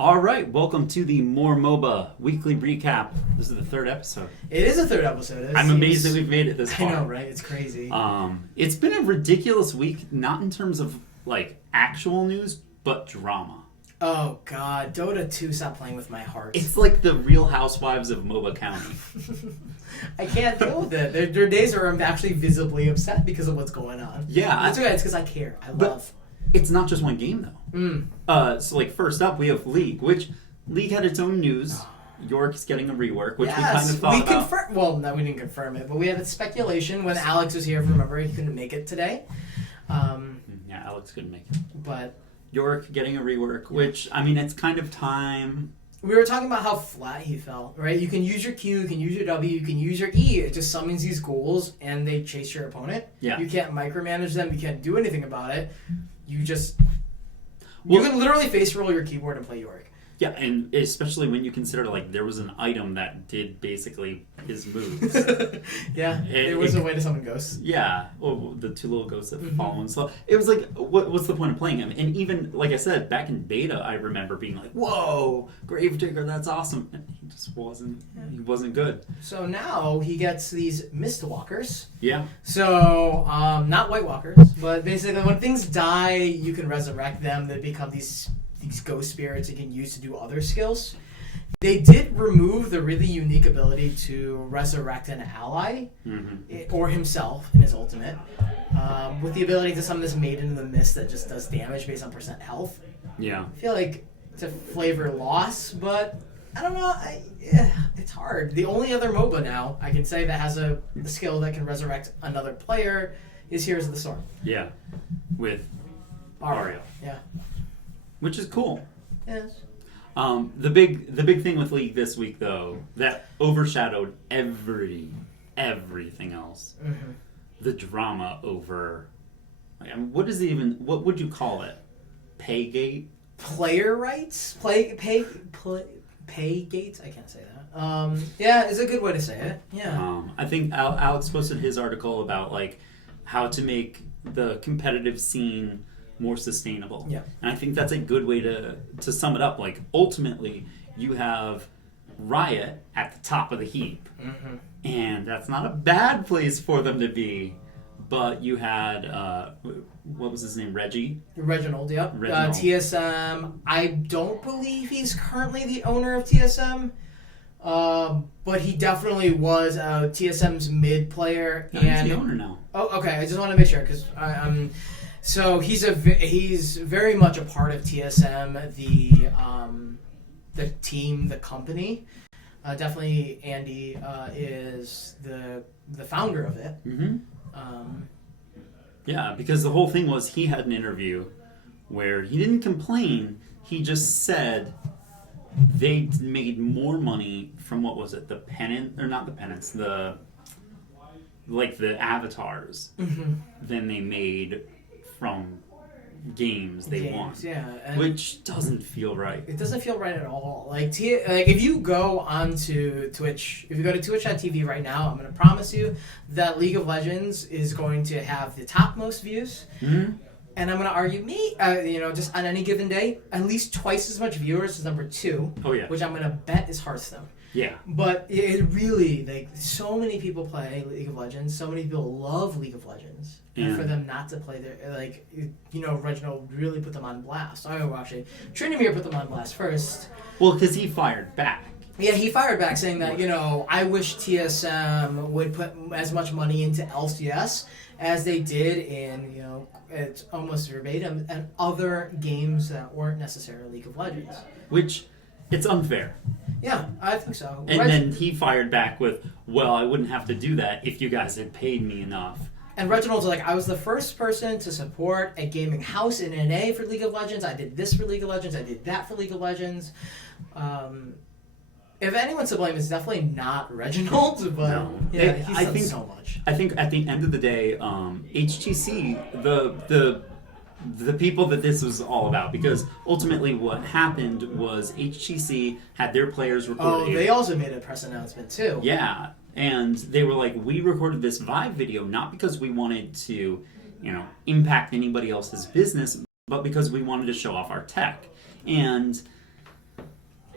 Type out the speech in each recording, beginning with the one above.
All right, welcome to the More MOBA weekly recap. This is the third episode. It is the third episode. I'm amazed that we've made it this far. I know, right? It's crazy. It's been a ridiculous week, not in terms of like actual news, but drama. Oh God, Dota 2, stop playing with my heart. It's like the Real Housewives of MOBA County. I can't deal with it. There are days where I'm actually visibly upset because of what's going on. Yeah, it's okay. It's because I care. I love. It's not just one game though. So like first up we have League, which League had its own news. York's getting a rework, which we kind of thought about. Well, no, we didn't confirm it, but we had speculation when Alex was here. If you remember, he couldn't make it today. Yeah, Alex couldn't make it. But York getting a rework, which I mean, it's kind of time. We were talking about how flat he felt, right? You can use your Q, you can use your W, you can use your E. It just summons these ghouls, and they chase your opponent. Yeah. You can't micromanage them. You can't do anything about it. You just... you can literally face roll your keyboard and play York. Yeah, and especially when you consider, like, there was an item that did basically his moves. Yeah, there was a way to summon ghosts. Yeah, well, the two little ghosts that follow and slow. It was like, what's the point of playing him? And even, like I said, back in beta, I remember being like, whoa, Gravedigger, that's awesome. And he just wasn't, he wasn't good. So now he gets these Mistwalkers. Yeah. So, not White Walkers, but basically when things die, you can resurrect them. They become these ghost spirits you can use to do other skills. They did remove the really unique ability to resurrect an ally or himself in his ultimate, with the ability to summon this Maiden in the Mist that just does damage based on % health. Yeah. I feel like it's a flavor loss, but I don't know. It's hard. The only other MOBA now I can say that has a skill that can resurrect another player is Heroes of the Storm. Yeah. With Ario. Yeah. Which is cool. Yes. The big thing with League this week, though, that overshadowed everything else, the drama over, like, I mean, what would you call it? Paygate? Player rights? Paygate? I can't say that. Yeah, it's a good way to say it. Yeah. I think Alex posted his article about like how to make the competitive scene more sustainable. Yeah. And I think that's a good way to sum it up. Like, ultimately, you have Riot at the top of the heap. And that's not a bad place for them to be. But you had, what was his name, Reginald, yep. Reginald. TSM, I don't believe he's currently the owner of TSM. But he definitely was TSM's mid player. No, he's the owner now. Oh, okay. I just want to make sure, because I'm... So he's very much a part of TSM, the team, the company. Definitely, Andy is the founder of it. Yeah, because the whole thing was he had an interview where he didn't complain. He just said they made more money from, what was it, the pennant, or not the pennants, the avatars than they made from games they won. Yeah, which doesn't feel right. It doesn't feel right at all. Like if you go onto Twitch, if you go to twitch.tv right now, I'm going to promise you that League of Legends is going to have the top most views. And I'm going to argue just on any given day, at least twice as much viewers as number 2. Oh yeah. Which I'm going to bet is Hearthstone. Yeah. But it really, like, so many people play League of Legends. So many people love League of Legends. And for them not to play their, like, Reginald really put them on blast. Oh, actually, Trinimir put them on blast first. Well, because he fired back. Yeah, he fired back saying that, I wish TSM would put as much money into LCS as they did in, it's almost verbatim, and other games that weren't necessarily League of Legends. Which, it's unfair. Yeah, I think so. And then he fired back with, well, I wouldn't have to do that if you guys had paid me enough. And Reginald's like, I was the first person to support a gaming house in NA for League of Legends. I did this for League of Legends. I did that for League of Legends. If anyone's to blame, it's definitely not Reginald, but no. He's done so much. I think at the end of the day, HTC, the people that this was all about, because ultimately what happened was HTC had their players recorded. Oh, they also made a press announcement too. Yeah, and they were like, we recorded this Vive video not because we wanted to, impact anybody else's business, but because we wanted to show off our tech. And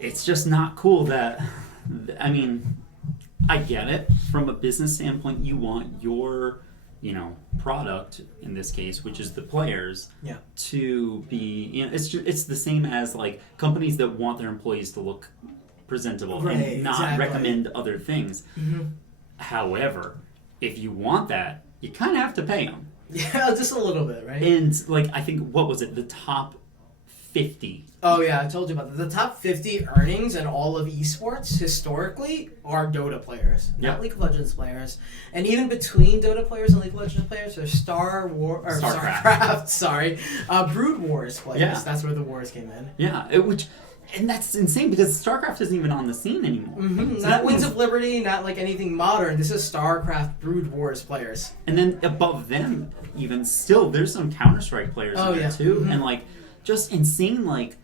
it's just not cool that, I mean, I get it. From a business standpoint, you want your, product, in this case, which is the players, to be, it's the same as, like, companies that want their employees to look presentable and not recommend other things. Mm-hmm. However, if you want that, you kind of have to pay them. Yeah, just a little bit, right? And, like, I think, what was it? The top 50. Oh, yeah, I told you about that. The top 50 earnings in all of esports, historically, are Dota players, not League of Legends players. And even between Dota players and League of Legends players, there's StarCraft, Brood Wars players. Yeah. That's where the wars came in. Yeah, and that's insane because StarCraft isn't even on the scene anymore. Mm-hmm. So not Wings of Liberty, not like anything modern. This is StarCraft Brood Wars players. And then above them, even still, there's some Counter-Strike players in there too. Mm-hmm. And like, just insane, like,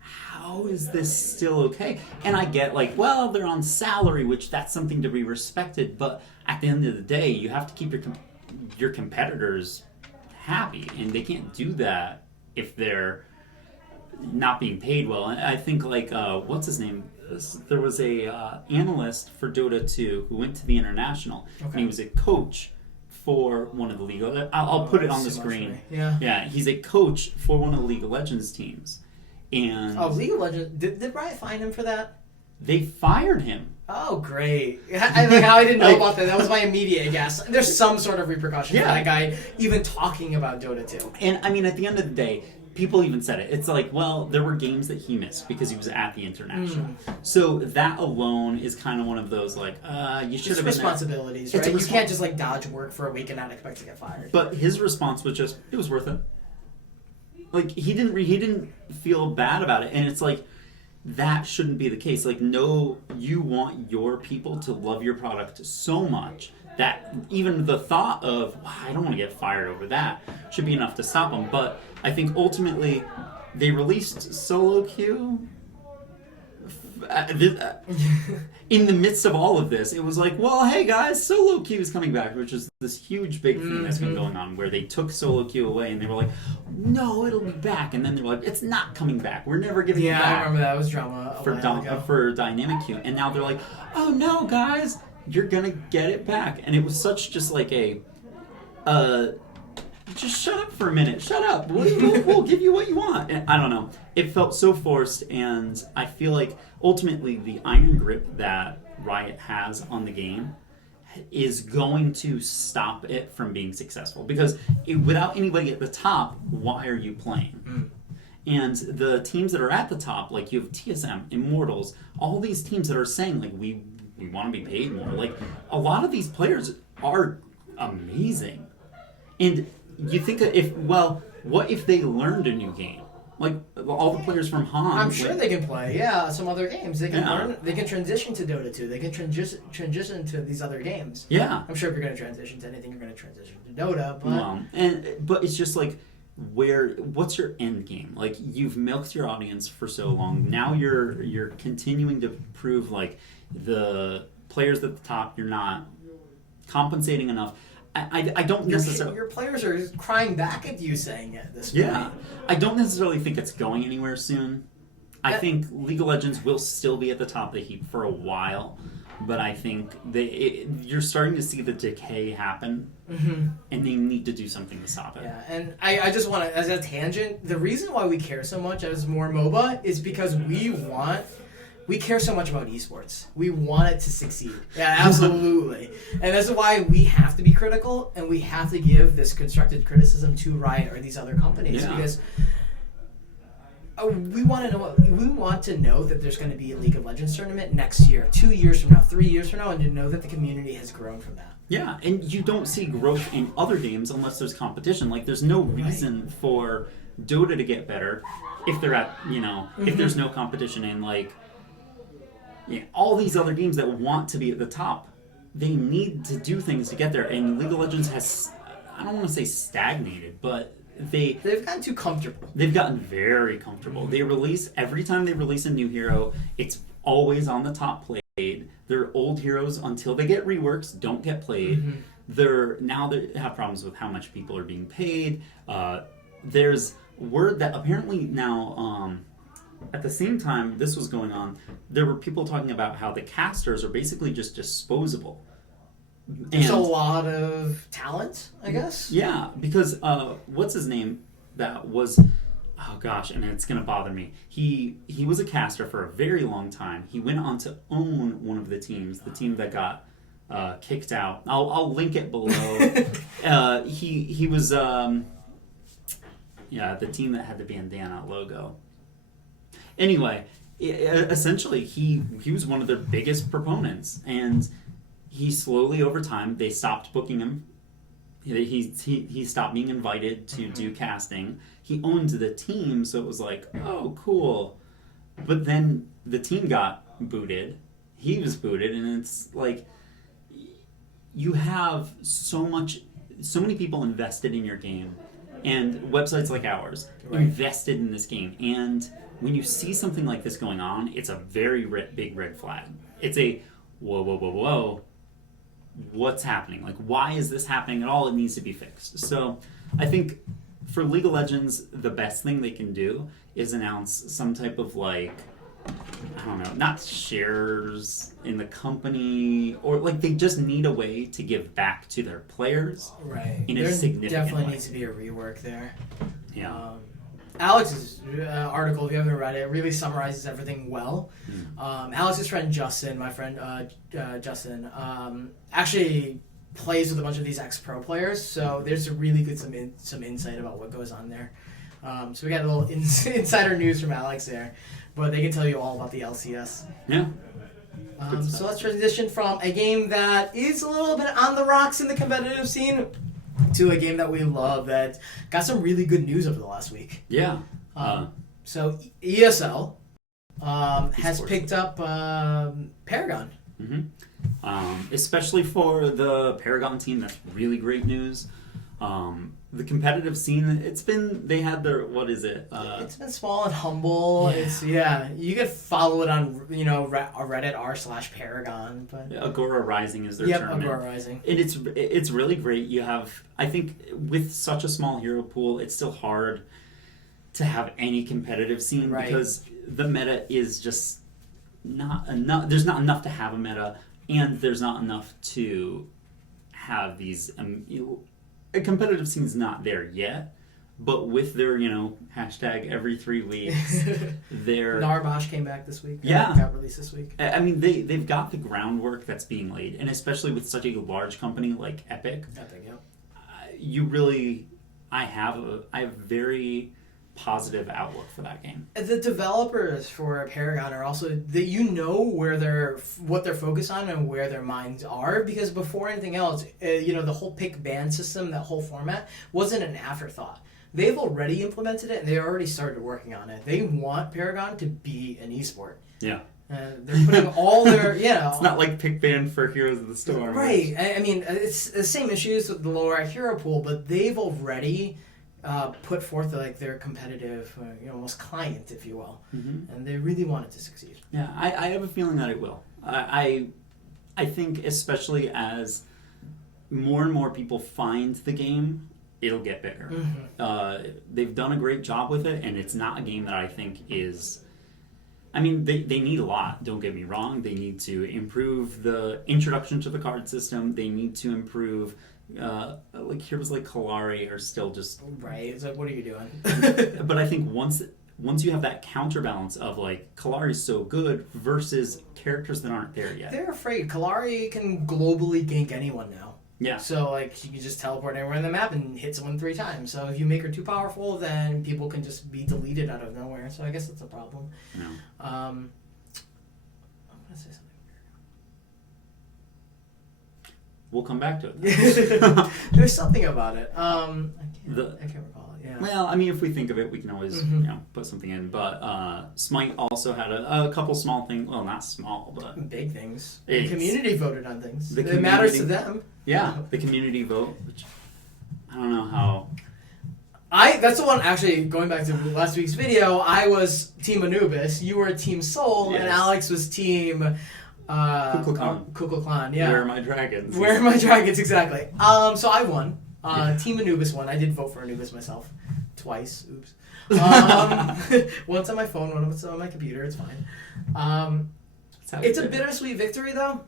how is this still okay? And I get, like, well, they're on salary, which that's something to be respected. But at the end of the day, you have to keep your competitors happy. And they can't do that if they're not being paid well. And I think, like, what's his name? There was a analyst for Dota 2 who went to the International, and he was a coach for one of the League of... I'll put it on the screen. Yeah, he's a coach for one of the League of Legends teams. And League of Legends... Did Riot fine him for that? They fired him. Oh, great. I like how I didn't know about that. That was my immediate guess. There's some sort of repercussion for that guy even talking about Dota 2. And, I mean, at the end of the day, people even said it. It's like, well, there were games that he missed because he was at the International. So that alone is kind of one of those, like, you should have been responsibilities, right? You can't just, like, dodge work for a week and not expect to get fired. But his response was just, it was worth it. Like, he didn't feel bad about it. And it's like, that shouldn't be the case. Like, no, you want your people to love your product so much that even the thought of, wow, I don't want to get fired over that, should be enough to stop them. But I think ultimately they released solo queue in the midst of all of this. It was like, well, hey guys, solo queue is coming back, which is this huge big thing that's been going on where they took solo queue away and they were like, no, it'll be back. And then they were like, it's not coming back. We're never giving it back. Yeah, I remember that. It was drama for dynamic queue. And now they're like, oh no, guys, you're gonna get it back. And it was such just like a just shut up for a minute. Shut up. We'll give you what you want. And I don't know. It felt so forced, and I feel like ultimately the iron grip that Riot has on the game is going to stop it from being successful. Because without anybody at the top, why are you playing? And the teams that are at the top, like you have TSM, Immortals, all these teams that are saying, like, we want to be paid more. Like, a lot of these players are amazing. And you think what if they learned a new game? Like, all the players from Han. I'm sure they can play, some other games. They can learn. They can transition to Dota 2. They can transition to these other games. Yeah. I'm sure if you're going to transition to anything, you're going to transition to Dota. But but it's just like, what's your end game? Like, you've milked your audience for so long. Now you're continuing to prove, like, the players at the top, you're not compensating enough. I don't necessarily... Your players are crying back at you saying it at this point. Yeah. I don't necessarily think it's going anywhere soon. I think League of Legends will still be at the top of the heap for a while, but I think you're starting to see the decay happen, and they need to do something to stop it. Yeah, and I just want to, as a tangent, the reason why we care so much as more MOBA is because we care so much about esports. We want it to succeed. Yeah, absolutely. And that's why we have to be critical, and we have to give this constructive criticism to Riot or these other companies, because we want to know that there's going to be a League of Legends tournament next year, 2 years from now, 3 years from now, and to know that the community has grown from that. Yeah, and you don't see growth in other games unless there's competition. Like, there's no reason for Dota to get better if they're at, if there's no competition in, like, all these other games that want to be at the top. They need to do things to get there, and League of Legends has, I don't want to say stagnated, but they've gotten too comfortable. They've gotten very comfortable. Every time they release a new hero, it's always on the top played. Their old heroes, until they get reworks, don't get played. They have problems with how much people are being paid. There's word that apparently now at the same time this was going on, there were people talking about how the casters are basically just disposable. There's a lot of talent, I guess. Yeah, because what's his name? That was, oh gosh, and it's gonna bother me. He was a caster for a very long time. He went on to own one of the teams, the team that got kicked out. I'll link it below. He was the team that had the bandana logo. Anyway, essentially he was one of their biggest proponents, and he slowly over time they stopped booking him. He stopped being invited to do casting. He owned the team, so it was like, oh, cool. But then the team got booted. He was booted, and it's like you have so many people invested in your game, and websites like ours invested in this game. And when you see something like this going on, it's a very big red flag. It's a whoa. What's happening? Like, why is this happening at all? It needs to be fixed. So I think for League of Legends, the best thing they can do is announce some type of, like, I don't know, not shares in the company, or like they just need a way to give back to their players in a significant definitely way. Needs to be a rework there. Yeah. Alex's article, if you haven't read it, really summarizes everything well. Alex's friend Justin, my friend Justin, actually plays with a bunch of these ex-pro players, so there's a really good some insight about what goes on there. So we got a little insider news from Alex there, but they can tell you all about the LCS. Yeah. So let's transition from a game that is a little bit on the rocks in the competitive scene to a game that we love that got some really good news over the last week. Yeah. So ESL has picked up Paragon. Especially for the Paragon team, that's really great news. The competitive scene, they had their, what is it? It's been small and humble. Yeah. You could follow it on, Reddit r/Paragon. But Agora Rising is their tournament. Agora Rising. And it's really great. You have, I think, with such a small hero pool, it's still hard to have any competitive scene because the meta is just not enough. There's not enough to have a meta, and there's not enough to have these. A competitive scene's not there yet, but with their, hashtag every 3 weeks, their Narbash came back this week. Yeah. Got released this week. I mean, they've got the groundwork that's being laid, and especially with such a large company like Epic. I have a very positive outlook for that game. The developers for Paragon are also what they're focused on and where their minds are, because before anything else, the whole pick ban system, that whole format wasn't an afterthought. They've already implemented it and they already started working on it. They want Paragon to be an esport. Yeah. They're putting all their It's not like pick ban for Heroes of the Storm. Right. I mean, it's the same issues with the lower hero pool, but they've already put forth their competitive, almost client, if you will, and they really want it to succeed. Yeah, I have a feeling that it will. I think especially as more and more people find the game, it'll get bigger. They've done a great job with it, and it's not a game that I think is. I mean, they need a lot. Don't get me wrong. They need to improve the introduction to the card system. They need to improve. Heroes like Kalari are still just right. It's like, what are you doing? But I think once you have that counterbalance of Kalari's so good versus characters that aren't there yet, they're afraid. Kalari can globally gank anyone now. Yeah. So she can just teleport anywhere on the map and hit someone 3 times. So if you make her too powerful, then people can just be deleted out of nowhere. So I guess that's a problem. No. I'm gonna say something. We'll come back to it. There's something about it. I can't recall it. Yeah. Well, I mean, if we think of it, we can always put something in. But Smite also had a couple small things. Well, not small, but big things. The community voted on things. It Community matters to them. Yeah, the community vote. Which I don't know how. That's the one, actually, going back to last week's video, I was Team Anubis, you were Team Soul, and Alex was Team Kukulkan, yeah. Where are my dragons? Where are my dragons, exactly. So I won. Team Anubis won. I did vote for Anubis myself. twice. Oops. Once on my phone, once on my computer. It's fine. It's a bittersweet victory, though.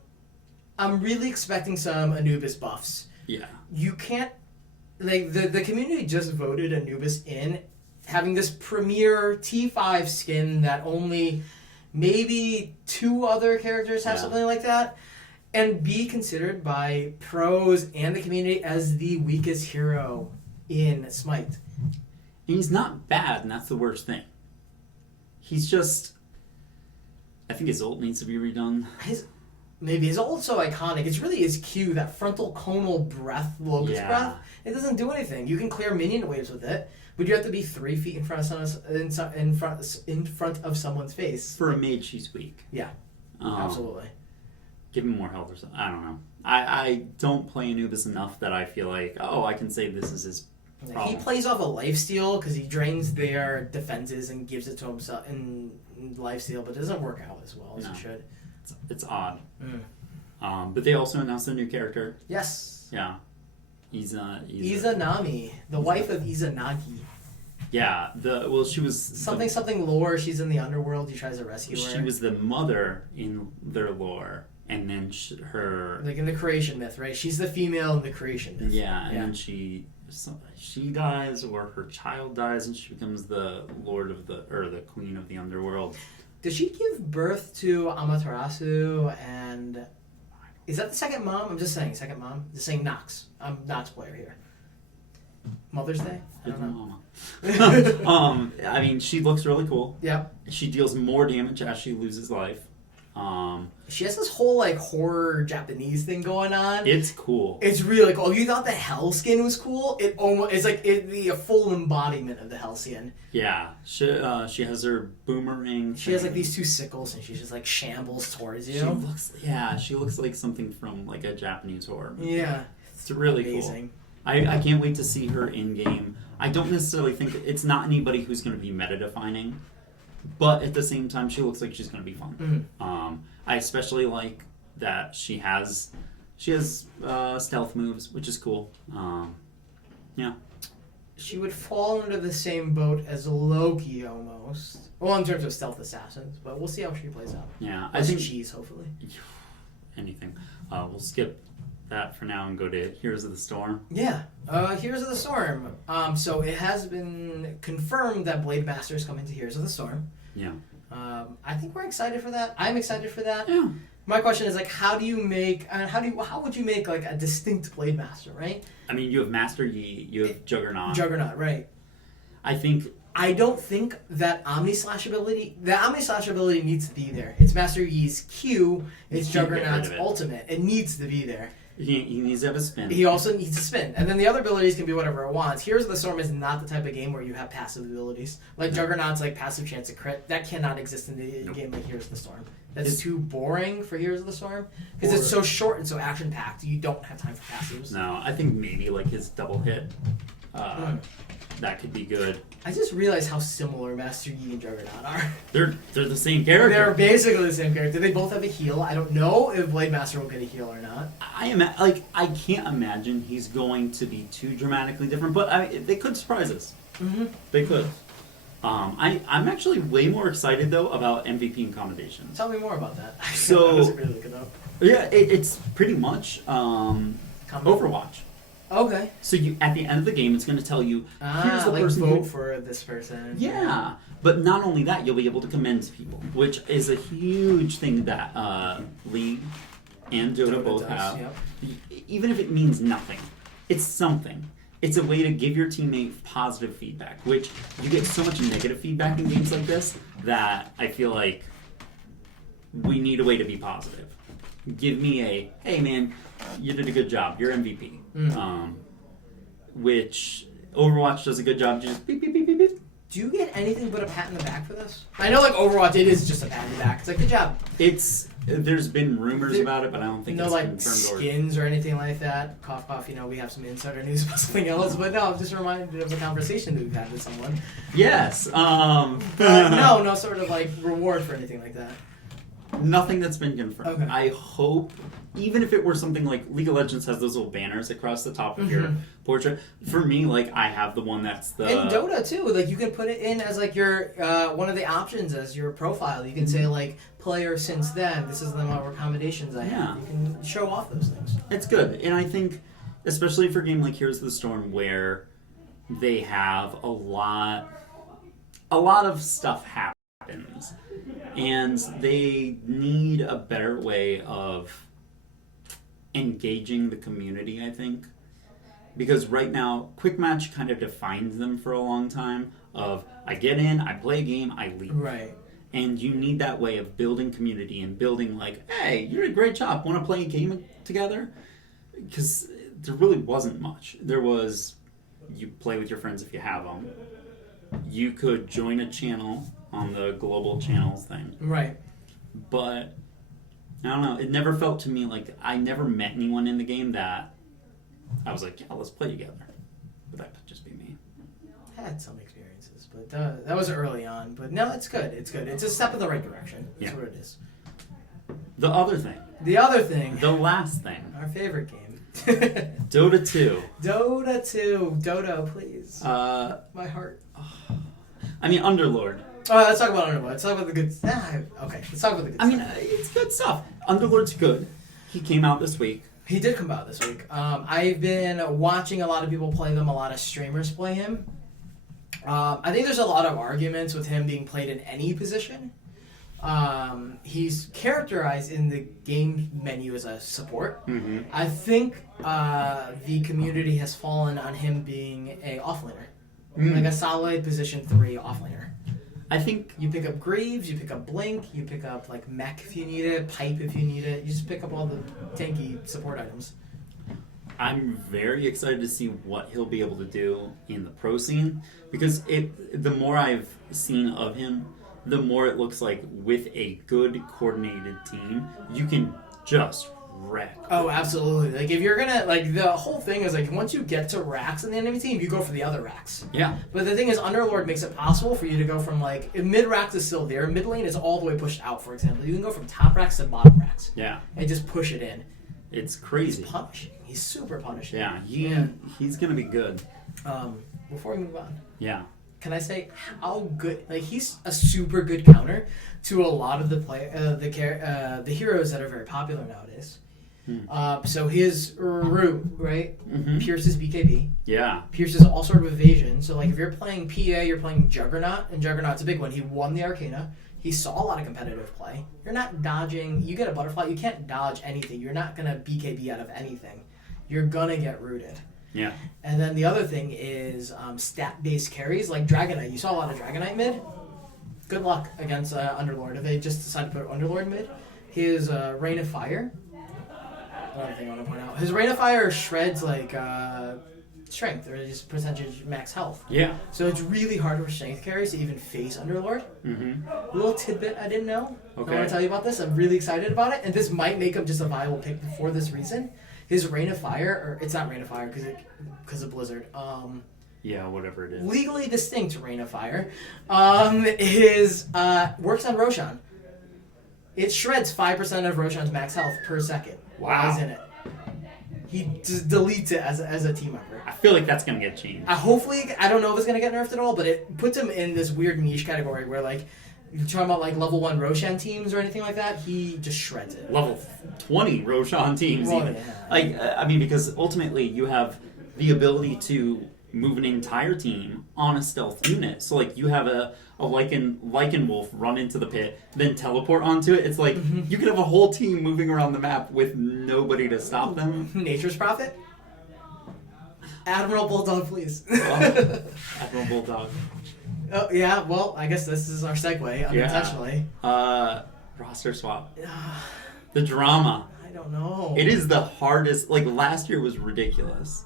I'm really expecting some Anubis buffs. Yeah. You can't... Like, the community just voted Anubis in, having this premier T5 skin that only maybe 2 other characters have something like that, and be considered by pros and the community as the weakest hero in Smite. He's not bad, and that's the worst thing. He's just... I think his ult needs to be redone. Maybe his ult's so iconic. It's really his Q, that frontal conal breath, locust breath. It doesn't do anything. You can clear minion waves with it, but you have to be 3 feet in front of someone's face. For a mage, she's weak. Yeah, absolutely. Give him more health or something. I don't know. I don't play Anubis enough that I feel like, I can say this is his problem. He plays off a lifesteal because he drains their defenses and gives it to himself in lifesteal, but it doesn't work out as well as it should. It's odd. But they also announced a new character. Yes. Yeah. Izanami, the wife of Izanagi. Yeah. She was something lore. She's in the underworld. He tries to rescue her. She was the mother in their lore, and then her like in the creation myth, right? She's the female in the creation myth. Yeah, and then she dies, or her child dies, and she becomes the lord of the queen of the underworld. Did she give birth to Amaterasu and... Is that the second mom? I'm just saying, second mom. Just saying Nox. I'm Nox player here. Mother's Day? I don't know. I mean, she looks really cool. Yep. She deals more damage as she loses life. She has this whole like horror Japanese thing going on. It's cool. It's really cool. You thought the Hell skin was cool? It's like the full embodiment of the Hell skin. Yeah. She has her boomerang. She has like these 2 sickles, and she just like shambles towards you. She looks like something from like a Japanese horror movie. Yeah. It's really amazing. Cool. I can't wait to see her in game. I don't necessarily think it's not anybody who's going to be meta defining. But at the same time, she looks like she's going to be fun. I especially like that she has stealth moves, which is cool. Yeah. She would fall under the same boat as Loki almost. Well, in terms of stealth assassins, but we'll see how she plays out. Yeah, I think cheese, hopefully. Anything. We'll skip that for now and go to Heroes of the Storm. Yeah, Heroes of the Storm. So it has been confirmed that Blade Master is coming to Heroes of the Storm. Yeah. I think we're excited for that. I'm excited for that. Yeah. My question is like, how would you make like a distinct Blade Master, right? I mean, you have Master Yi, you have Juggernaut. Juggernaut, right? I don't think that Omni-Slash ability needs to be there. It's Master Yi's Q. It's Juggernaut's ultimate. It needs to be there. He needs to have a spin. He also needs to spin. And then the other abilities can be whatever it wants. Heroes of the Storm is not the type of game where you have passive abilities. Like Juggernaut's like passive chance to crit. That cannot exist in the game like Heroes of the Storm. That's too boring for Heroes of the Storm. Because it's so short and so action-packed, you don't have time for passives. No, I think maybe like his double hit. That could be good. I just realized how similar Master Yi and Juggernaut are. They're the same character. They're basically the same character. They both have a heal. I don't know if Blade Master will get a heal or not. I can't imagine he's going to be too dramatically different, but they could surprise us. Mm-hmm. They could. I'm actually way more excited though about MVP and commendations. Tell me more about that. So, I wasn't really looking up. Yeah, it's pretty much Overwatch. Okay. So at the end of the game, it's going to tell you, here's the like person vote for this person. Yeah, but not only that, you'll be able to commend people, which is a huge thing that League and Dota both have. Yep. Even if it means nothing, it's something. It's a way to give your teammate positive feedback, which you get so much negative feedback in games like this that I feel like we need a way to be positive. Give me hey man, you did a good job, you're MVP. Which Overwatch does a good job. Just beep, beep, beep, beep, beep. Do you get anything but a pat in the back for this? I know, like Overwatch, it is just a pat in the back. It's like, good job. There's been rumors about it, but I don't think it's like confirmed. Skins or anything like that. Cough, cough. We have some insider news about something else, but no, I'm just reminded of a conversation that we've had with someone. Yes. No sort of like reward for anything like that. Nothing that's been confirmed. Okay. I hope, even if it were something like League of Legends has those little banners across the top of your portrait. For me, like, I have the one that's the... In Dota, too. Like, you can put it in as, like, your one of the options as your profile. You can say, like, player since then. This is the amount of accommodations I have. You can show off those things. It's good. And I think, especially for a game like Heroes of the Storm, where they have a lot of stuff happens. And they need a better way of engaging the community, I think. Because right now, Quick Match kind of defines them for a long time of, I get in, I play a game, I leave. Right. And you need that way of building community and building like, hey, you did a great job, want to play a game together? Because there really wasn't much. There was, you play with your friends if you have them. You could join a channel on the global channels thing. Right. But, I don't know, it never felt to me like, I never met anyone in the game that I was like, yeah, let's play together. But that could just be me. I had some experiences, but that was early on. But no, it's good. It's good. It's a step in the right direction. That's what it is. The other thing. The other thing. The last thing. Our favorite game. Dota 2. Dota 2. Dota, please. My heart. I mean, Underlord. Oh, let's talk about Underlord. Let's talk about the good okay, let's talk about the good stuff. I mean, it's good stuff. Underlord's good. He came out this week. He did come out this week. I've been watching a lot of people play them, a lot of streamers play him. I think there's a lot of arguments with him being played in any position. He's characterized in the game menu as a support. Mm-hmm. I think the community has fallen on him being a offlaner. Like a solid position 3 offlaner. I think you pick up Greaves, you pick up Blink, you pick up like Mech if you need it, Pipe if you need it. You just pick up all the tanky support items. I'm very excited to see what he'll be able to do in the pro scene, because the more I've seen of him, the more it looks like with a good coordinated team, you can just wreck. Oh, absolutely. Like, if you're gonna, like, the whole thing is, like, once you get to racks in the enemy team, you go for the other racks. Yeah. But the thing is, Underlord makes it possible for you to go from, like, mid-racks is still there, mid lane is all the way pushed out, for example. You can go from top racks to bottom racks. Yeah. And just push it in. It's crazy. He's punishing. He's super punishing. Yeah, he's gonna be good. Before we move on. Yeah. Can I say how good? Like, he's a super good counter to a lot of the heroes that are very popular nowadays. So his root, right, pierces BKB. Yeah. Pierces all sort of evasion. So, like, if you're playing PA, you're playing Juggernaut, and Juggernaut's a big one. He won the Arcana. He saw a lot of competitive play. You're not dodging. You get a butterfly. You can't dodge anything. You're not going to BKB out of anything. You're going to get rooted. Yeah. And then the other thing is stat-based carries, like Dragonite. You saw a lot of Dragonite mid. Good luck against Underlord. If they just decide to put Underlord mid, his Rain of Fire. Another thing I want to point out. His Rain of Fire shreds, like, strength, or just percentage max health. Yeah. So it's really hard for strength carries to even face Underlord. A little tidbit I didn't know. Okay. I want to tell you about this. I'm really excited about it, and this might make him just a viable pick for this reason. His Rain of Fire, or it's not Rain of Fire because of Blizzard. Yeah, whatever it is. Legally distinct Rain of Fire. His works on Roshan. It shreds 5% of Roshan's max health per second. Wow. While he's in it. He just deletes it as a team member. I feel like that's gonna get changed. Hopefully, I don't know if it's gonna get nerfed at all, but it puts him in this weird niche category where, like, you're talking about, like, level 1 Roshan teams or anything like that, he just shreds it. Level 20 Roshan teams, well, even. Yeah. Like, I mean, because ultimately you have the ability to move an entire team on a stealth unit. So, like, you have a Lycan Wolf run into the pit, then teleport onto it. It's like, you could have a whole team moving around the map with nobody to stop them. Nature's Prophet? Admiral Bulldog, please. Admiral Bulldog. Oh, yeah, well, I guess this is our segue, unintentionally. Roster swap. The drama. I don't know. It is the hardest. Like, last year was ridiculous.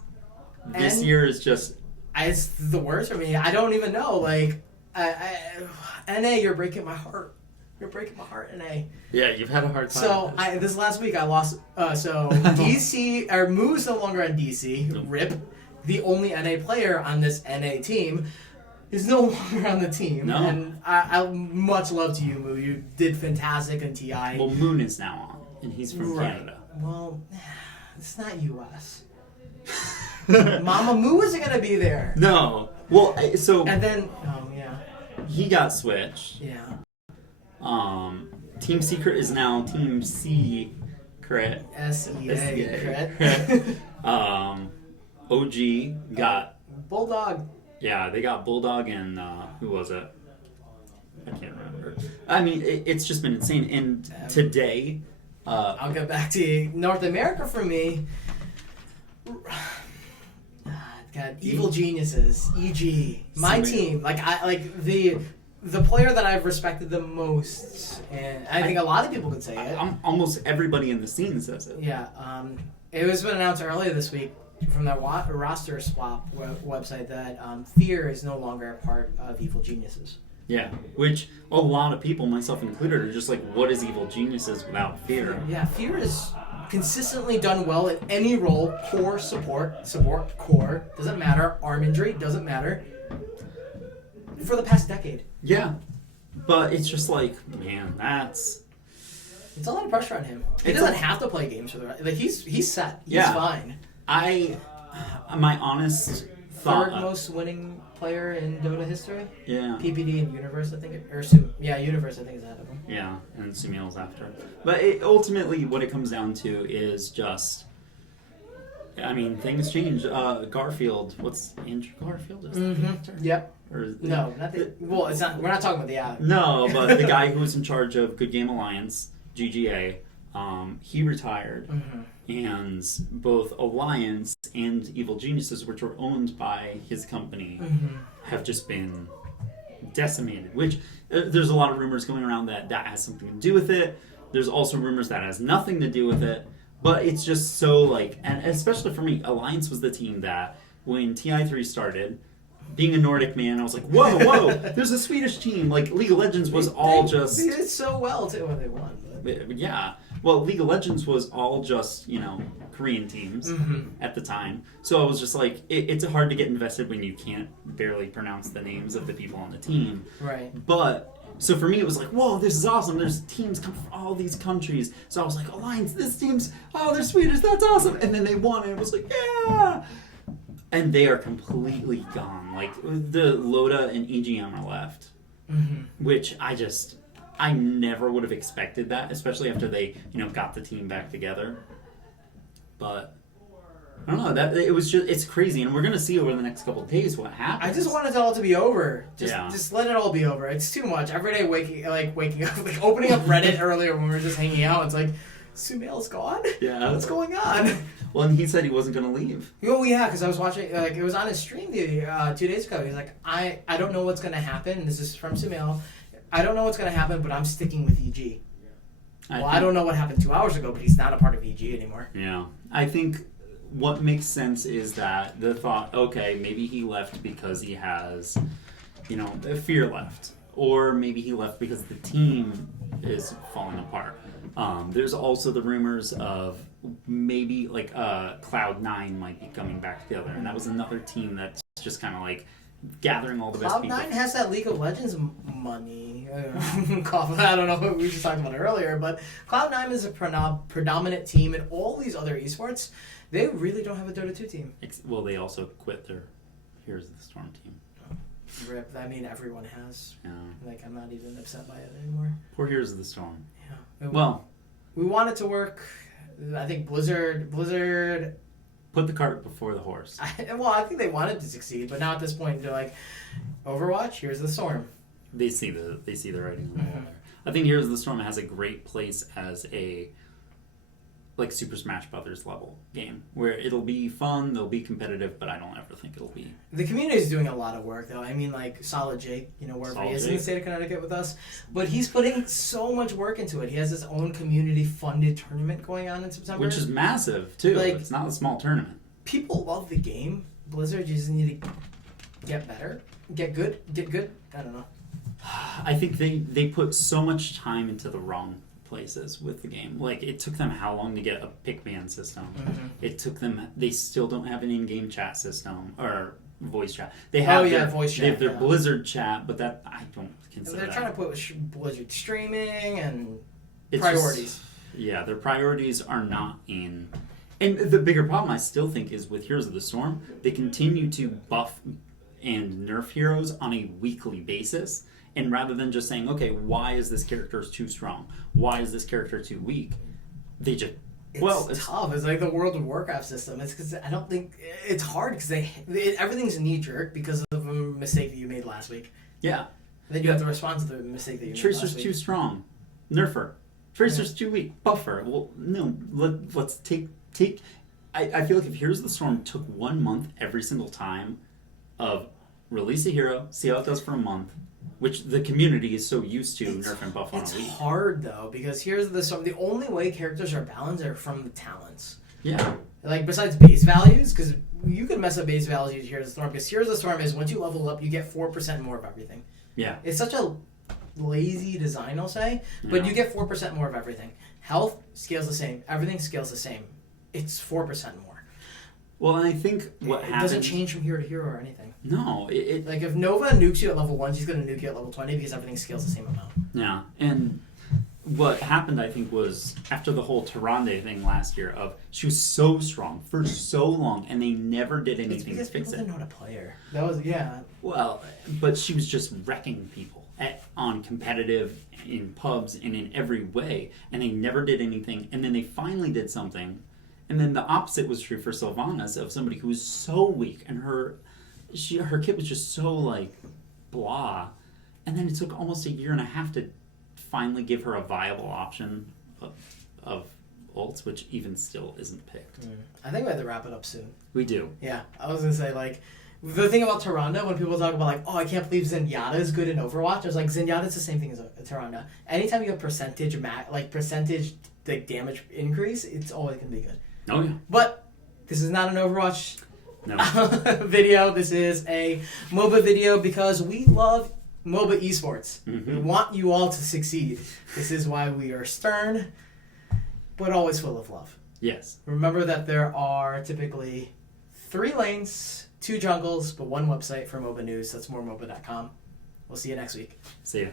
This year is just... It's the worst for me. I don't even know. Like, NA, you're breaking my heart. You're breaking my heart, NA. Yeah, you've had a hard time. So, this last week I lost... DC... or Moo's no longer on DC. RIP. The only NA player on this NA team is no longer on the team. No. And I much love to you, Moo. You did fantastic in TI. Well, Moon is now on, and he's from Canada. Well, it's not U.S. Mama Moo isn't going to be there. No. Well, so... And then, yeah. He got switched. Yeah. Team Secret is now Team Secret. S-E-A. Crit. OG got... Bulldog. Yeah, they got Bulldog and who was it? I can't remember. I mean, it's just been insane. And today... I'll get back to you. North America for me... God, Evil Geniuses, EG, my team. The player that I've respected the most, and I think a lot of people could say it. Almost everybody in the scene says it. Yeah, it was been announced earlier this week from that roster swap website that Fear is no longer a part of Evil Geniuses. Yeah, which a lot of people, myself included, are just like, what is Evil Geniuses without Fear? Yeah, Fear is consistently done well in any role, core, support, core, doesn't matter, arm injury, doesn't matter, for the past decade. Yeah, but it's just like, man, it's a lot of pressure on him. He doesn't have to play games for the rest. Like, he's set. He's fine. My honest thought... Third most winning player in Dota history? Yeah. PPD and Universe, I think. Universe, I think, is ahead of him. Yeah, and Sumail's after. But ultimately, what it comes down to is just... I mean, things change. Garfield, what's Andrew Garfield? Is that the actor? Yep. No, not the... Well, it's not... We're not talking about the actor. No, but the guy who was in charge of Good Game Alliance, GGA, he retired. And both Alliance and Evil Geniuses, which were owned by his company, have just been decimated. Which, there's a lot of rumors going around that has something to do with it. There's also rumors that has nothing to do with it. But it's just so, like... And especially for me, Alliance was the team that, when TI3 started... Being a Nordic man, I was like, whoa, there's a Swedish team. Like, League of Legends was They did so well, too, when they won. But... Yeah. Well, League of Legends was all just, Korean teams at the time. So I was just like, it's hard to get invested when you can't barely pronounce the names of the people on the team. Right. But... So for me, it was like, whoa, this is awesome. There's teams come from all these countries. So I was like, Alliance, this team's... Oh, they're Swedish. That's awesome. And then they won, and it was like, yeah... And they are completely gone. Like, the Loda and EGM are left. Which I never would have expected that, especially after they, got the team back together. But, I don't know, it's crazy. And we're going to see over the next couple of days what happens. I just want it all to be over. Just let it all be over. It's too much. Every day waking up, like opening up Reddit earlier when we were just hanging out, it's like, Sumail's gone? Yeah. What's going on? Well, and he said he wasn't going to leave. Oh, yeah, because I was watching, it was on his stream 2 days ago. He's like, I don't know what's going to happen. This is from Sumail. I don't know what's going to happen, but I'm sticking with EG. I don't know what happened 2 hours ago, but he's not a part of EG anymore. Yeah. I think what makes sense is that the thought, okay, maybe he left because he has, Fear left. Or maybe he left because the team is falling apart. There's also the rumors of maybe like Cloud9 might be coming back together, and that was another team that's just kind of like gathering all the best people. Cloud9 has that League of Legends money. I don't know, we were just talking about it earlier, but Cloud9 is a predominant team, and all these other esports, they really don't have a Dota 2 team. Well, they also quit their Heroes of the Storm team. RIP. I mean, everyone has. Yeah. Like, I'm not even upset by it anymore. Poor Heroes of the Storm. Yeah. Well, we want it to work. I think Blizzard put the cart before the horse. I think they wanted to succeed, but now at this point they're like, Overwatch, Here's the Storm. They see the writing on the wall there. I think Heroes of the Storm has a great place as a like Super Smash Brothers level game where it'll be fun, they'll be competitive, but I don't ever think it'll be. The community is doing a lot of work though. I mean, like Solid Jake, wherever he is in the state of Connecticut with us, but he's putting so much work into it. He has his own community funded tournament going on in September, which is massive too. Like, it's not a small tournament. People love the game. Blizzard, you just need to get better, get good. I don't know. I think they put so much time into the wrong places with the game. Like, it took them how long to get a pick ban system? It took them... They still don't have an in-game chat system, or voice chat. They have voice chat. They have their Blizzard chat, but that I don't consider. They're trying to put Blizzard streaming and It's priorities. Their priorities are not in. And the bigger problem I still think is with Heroes of the Storm, they continue to buff and nerf heroes on a weekly basis. And rather than just saying, okay, why is this character too strong? Why is this character too weak? They just... It's tough. It's like the World of Warcraft system. It's because I don't think... It's hard because everything's knee-jerk because of a mistake that you made last week. Yeah. Then you have to respond to the mistake that you made last week. Tracer's too strong. Nerf her. Tracer's too weak. Buff her. Well, no. Let's take... I feel like if Heroes of the Storm took 1 month every single time of release a hero, see how it does for a month, which the community is so used to nerf and buff on a week. It's hard, though, because Heroes of the Storm, the only way characters are balanced are from the talents. Yeah. Like, besides base values, because you can mess up base values of Heroes of the Storm, because Heroes of the Storm is, once you level up, you get 4% more of everything. Yeah. It's such a lazy design, I'll say, but you get 4% more of everything. Health scales the same. Everything scales the same. It's 4% more. Well, and I think what happens... It doesn't change from hero to hero or anything. No. Like, if Nova nukes you at level 1, she's going to nuke you at level 20 because everything scales the same amount. Yeah, and what happened, I think, was after the whole Tyrande thing last year of she was so strong for so long, and they never did anything to fix it. People didn't know how to play her. That was, yeah. Well, but she was just wrecking people on competitive, in pubs, and in every way, and they never did anything, and then they finally did something, and then the opposite was true for Sylvanas, of somebody who was so weak, and her kit was just so, like, blah, and then it took almost a year and a half to finally give her a viable option of ults, which even still isn't picked. I think we have to wrap it up soon. We do. Yeah, I was going to say, like, the thing about Tyrande, when people talk about, like, oh, I can't believe Zenyatta is good in Overwatch, I was like, Zenyatta's the same thing as Tyrande. Anytime you have percentage damage increase, it's always going to be good. Oh, yeah. But this is not an Overwatch video. This is a MOBA video because we love MOBA esports. Mm-hmm. We want you all to succeed. This is why we are stern, but always full of love. Yes. Remember that there are typically 3 lanes, 2 jungles, but 1 website for MOBA news. That's moremoba.com. We'll see you next week. See ya.